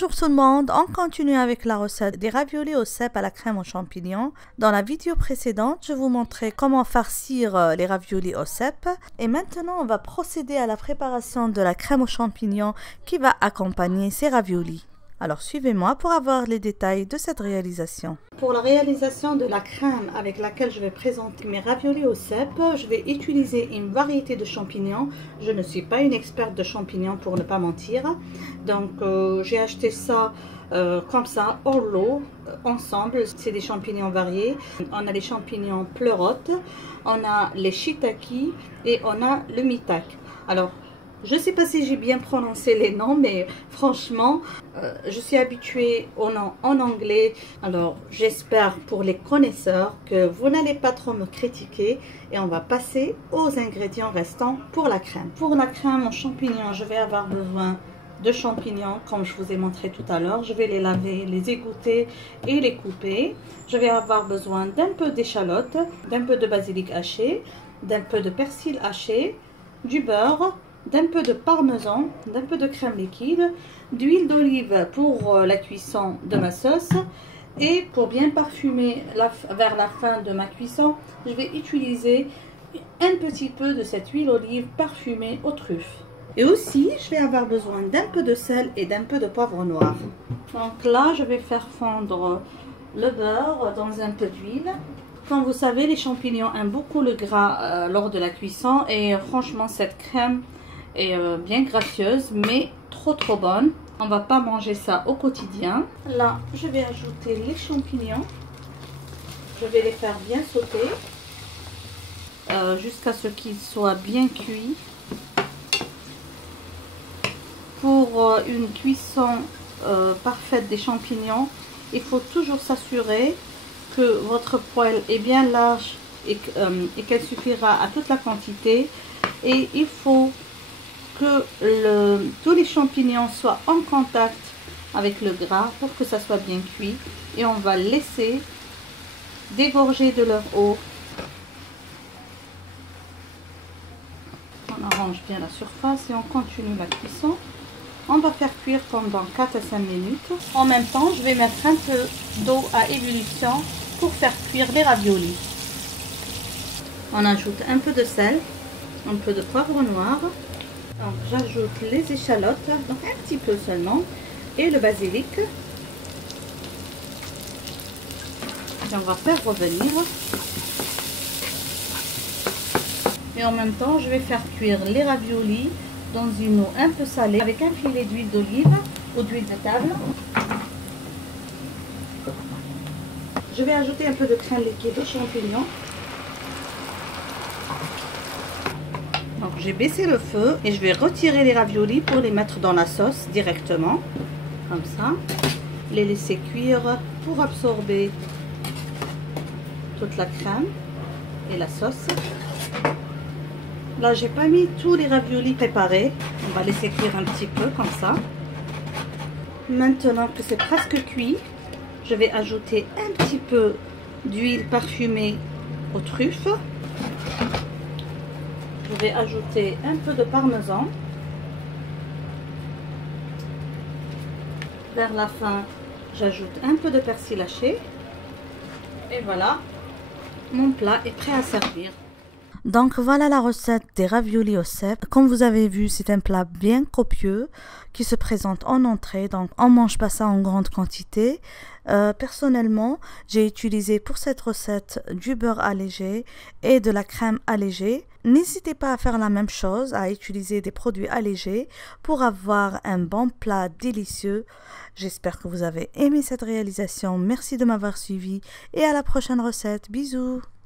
Bonjour tout le monde, on continue avec la recette des raviolis au cèpe à la crème aux champignons. Dans la vidéo précédente, je vous montrais comment farcir les raviolis au cèpe. Et maintenant, on va procéder à la préparation de la crème aux champignons qui va accompagner ces raviolis. Alors suivez-moi pour avoir les détails de cette réalisation. Pour la réalisation de la crème avec laquelle je vais présenter mes raviolis au cèpe, je vais utiliser une variété de champignons. Je ne suis pas une experte de champignons pour ne pas mentir. Donc j'ai acheté ça comme ça, en lot, ensemble. C'est des champignons variés. On a les champignons pleurotes, on a les shiitake et on a le mitake. Alors, je ne sais pas si j'ai bien prononcé les noms, mais franchement, je suis habituée au nom en anglais. Alors, j'espère pour les connaisseurs que vous n'allez pas trop me critiquer. Et on va passer aux ingrédients restants pour la crème. Pour la crème aux champignons, je vais avoir besoin de champignons, comme je vous ai montré tout à l'heure. Je vais les laver, les égoutter et les couper. Je vais avoir besoin d'un peu d'échalote, d'un peu de basilic haché, d'un peu de persil haché, du beurre, d'un peu de parmesan, d'un peu de crème liquide, d'huile d'olive pour la cuisson de ma sauce. Et pour bien parfumer vers la fin de ma cuisson, je vais utiliser un petit peu de cette huile d'olive parfumée aux truffes. Et aussi, je vais avoir besoin d'un peu de sel et d'un peu de poivre noir. Donc là, je vais faire fondre le beurre dans un peu d'huile. Comme vous savez, les champignons aiment beaucoup le gras lors de la cuisson. Et franchement, cette crème est bien gracieuse, mais trop bonne. On ne va pas manger ça au quotidien. Là, je vais ajouter les champignons. Je vais les faire bien sauter jusqu'à ce qu'ils soient bien cuits. Pour une cuisson parfaite des champignons, il faut toujours s'assurer que votre poêle est bien large et qu'elle suffira à toute la quantité. Et il faut que tous les champignons soient en contact avec le gras pour que ça soit bien cuit. Et on va laisser dégorger de leur eau. On arrange bien la surface et on continue la cuisson. On va faire cuire pendant 4 à 5 minutes. En même temps, je vais mettre un peu d'eau à ébullition pour faire cuire les raviolis. On ajoute un peu de sel, un peu de poivre noir. Donc j'ajoute les échalotes, donc un petit peu seulement, et le basilic. Et on va faire revenir. Et en même temps, je vais faire cuire les raviolis dans une eau un peu salée avec un filet d'huile d'olive ou d'huile de table. Je vais ajouter un peu de crème liquide aux champignons. Donc j'ai baissé le feu et je vais retirer les raviolis pour les mettre dans la sauce directement, comme ça. Les laisser cuire pour absorber toute la crème et la sauce. Là, j'ai pas mis tous les raviolis préparés. On va laisser cuire un petit peu comme ça. Maintenant que c'est presque cuit, je vais ajouter un petit peu d'huile parfumée aux truffes. Je vais ajouter un peu de parmesan. Vers la fin, j'ajoute un peu de persil haché. Et voilà, mon plat est prêt à servir. Donc voilà la recette des raviolis au cèpe. Comme vous avez vu, c'est un plat bien copieux qui se présente en entrée. Donc on ne mange pas ça en grande quantité. Personnellement, j'ai utilisé pour cette recette du beurre allégé et de la crème allégée. N'hésitez pas à faire la même chose, à utiliser des produits allégés pour avoir un bon plat délicieux. J'espère que vous avez aimé cette réalisation. Merci de m'avoir suivi et à la prochaine recette. Bisous!